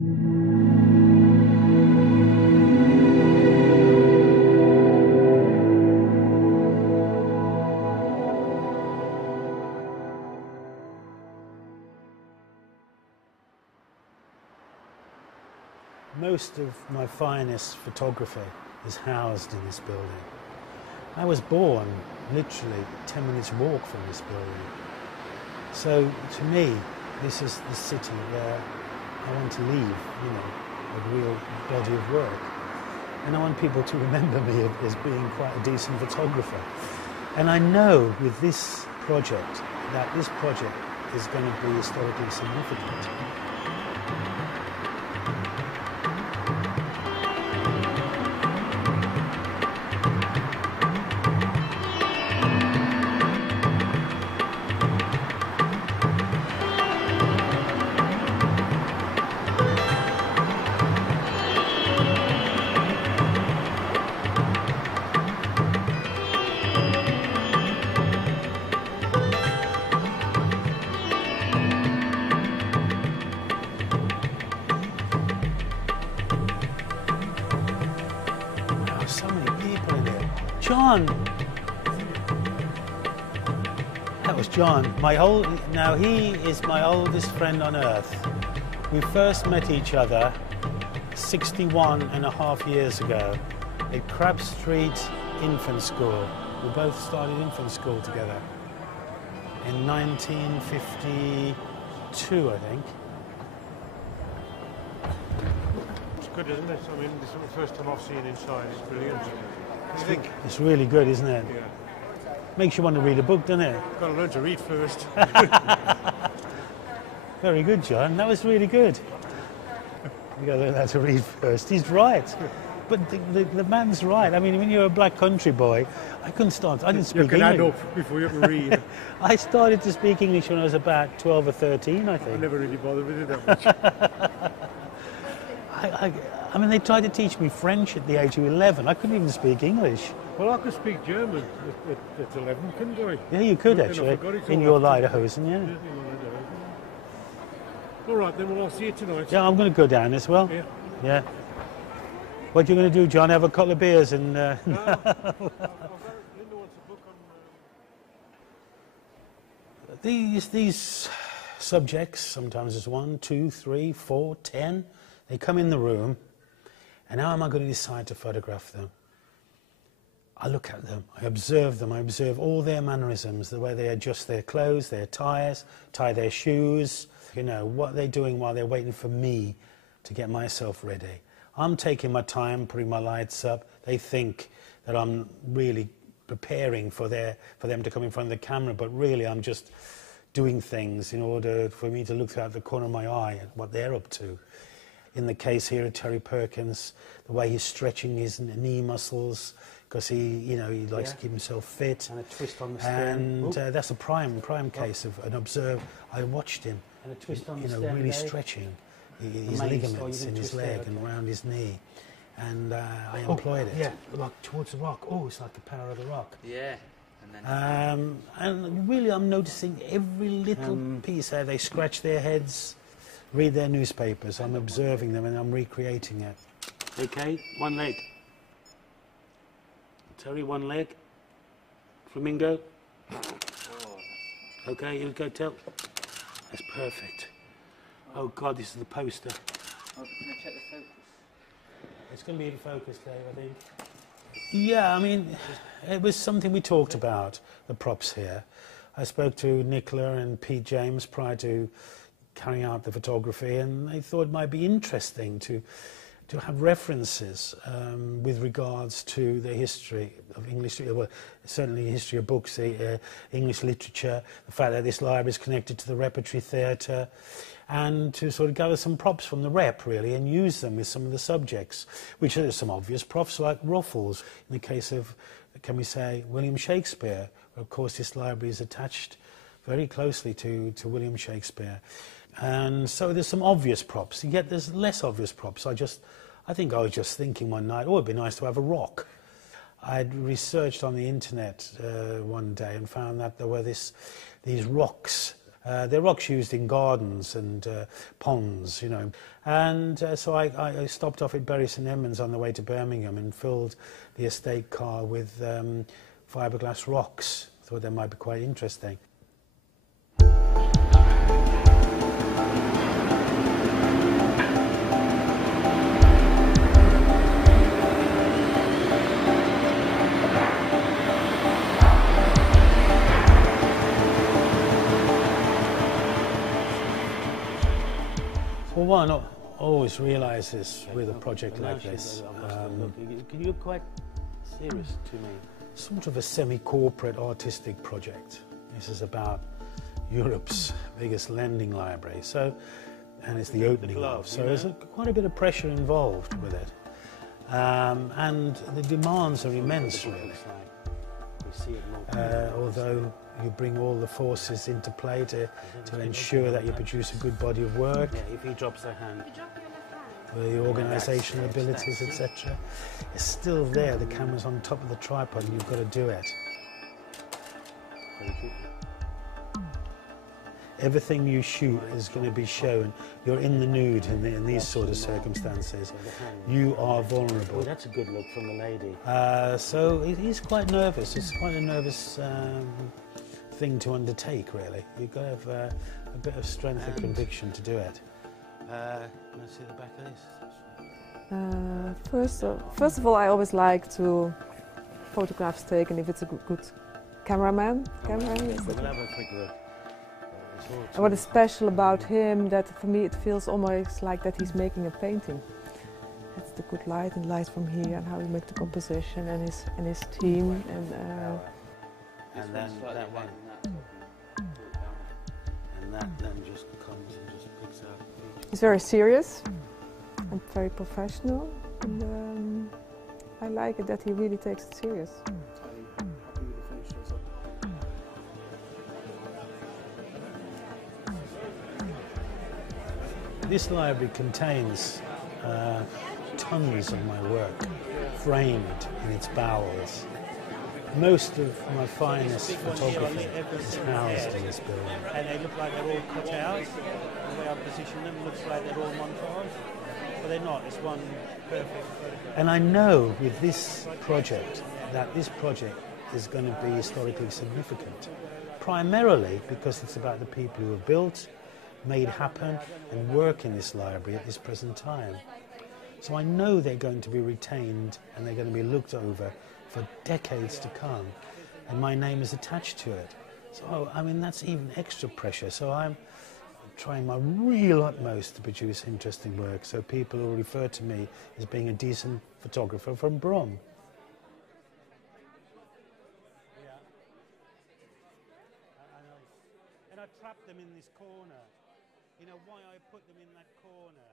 Most of my finest photography is housed in this building. I was born literally 10 minutes walk from this building. So to me, this is the city where I want to leave, a real body of work. And I want people to remember me as being quite a decent photographer. And I know with this project that this project is going to be historically significant. John. That was John. Now he is my oldest friend on earth. We first met each other 61.5 years ago at Crab Street Infant School. We both started infant school together in 1952, I think. It's good, isn't it? I mean, this is the first time I've seen inside. It's brilliant. What do you think? It's really good, isn't it? Yeah. Makes you want to read a book, doesn't it? Got to learn to read first. Very good, John. That was really good. You got to learn how to read first. He's right. But the man's right. I mean, when you're a black country boy, I couldn't start. I didn't speak English. You can add up before you can read. I started to speak English when I was about 12 or 13, I think. I never really bothered with it that much. I mean, they tried to teach me French at the age of 11. I couldn't even speak English. Well, I could speak German at 11, couldn't I? Yeah, you could actually, in your Lederhosen, yeah. All right, then, well, I'll see you tonight. Yeah, I'm going to go down as well. Yeah. Yeah. What are you going to do, John? Have a couple of beers and... No, Linda wants a book on... These subjects, sometimes there's 1, 2, 3, 4, 10, they come in the room, and how am I going to decide to photograph them? I look at them, I observe all their mannerisms, the way they adjust their clothes, their ties, tie their shoes, what they're doing while they're waiting for me to get myself ready. I'm taking my time, putting my lights up. They think that I'm really preparing for them to come in front of the camera, but really I'm just doing things in order for me to look out the corner of my eye at what they're up to. In the case here of Terry Perkins, the way he's stretching his knee muscles, because he likes to keep himself fit. And a twist on the stem. And that's a prime case of an observer. I watched him, and a twist on the stem, really stretching his ligaments in his leg and around his knee. And I employed it. Yeah, like towards the rock. Oh, it's like the power of the rock. Yeah. And really I'm noticing every little piece, how they scratch their heads, read their newspapers. I'm observing them and I'm recreating it. Okay, one leg. Terry, one leg. Flamingo. Okay, here we go, Tel. That's perfect. Oh God, this is the poster. Can I check the focus? It's going to be in focus, Dave, I think. Yeah, I mean, it was something we talked about, the props here. I spoke to Nicola and Pete James prior to carrying out the photography, and they thought it might be interesting to have references with regards to the history of English, well, certainly the history of books, English literature, the fact that this library is connected to the Repertory Theatre, and to sort of gather some props from the rep, really, and use them with some of the subjects, which are some obvious props like ruffles. In the case of, can we say, William Shakespeare, where of course this library is attached very closely to William Shakespeare. And so there's some obvious props, yet there's less obvious props. I think I was just thinking one night, oh, it'd be nice to have a rock. I'd researched on the internet one day and found that there were these rocks They're rocks used in gardens and ponds, you know. And so I stopped off at Bury St Edmunds on the way to Birmingham and filled the estate car with fiberglass rocks. Thought that might be quite interesting. Well, one always realises with a project like this, Can you look quite serious to me? sort of a semi-corporate artistic project. This is about Europe's biggest lending library, so, and it's the opening of, so there's quite a bit of pressure involved with it. And the demands are immense, really. Although you bring all the forces into play to ensure that you produce a good body of work. Yeah, if he drops a hand. The organisational abilities, etc. It's still there, the camera's on top of the tripod and you've got to do it. Everything you shoot is going to be shown. You're in the nude in these sort of circumstances. You are vulnerable. Oh, that's a good look from the lady. So he's quite nervous. It's quite a nervous thing to undertake, really. You've got to have a bit of strength and conviction to do it. Can I see the back of this? First of all, I always like to photographs taken if it's a good cameraman. We'll have a quick look. And what is special about him, that for me it feels almost like that he's making a painting. That's the good light and light from here, and how he makes the composition, and his team, and then that one. And that then just comes and just picks up. he's very serious and very professional, and I like it that he really takes it serious. This library contains tons of my work, framed in its bowels. Most of my finest photography is housed in this building. And they look like they're all cut out. The way I position them looks like they're all montage, but they're not. It's one perfect photograph. And I know with this project that this project is going to be historically significant, primarily because it's about the people who have built, made happen and work in this library at this present time. So I know they're going to be retained and they're going to be looked over for decades to come, and my name is attached to it. So I mean, that's even extra pressure. So I'm trying my real utmost to produce interesting work so people will refer to me as being a decent photographer from Brum. And I trapped them in this corner. You know why I put them in that corner?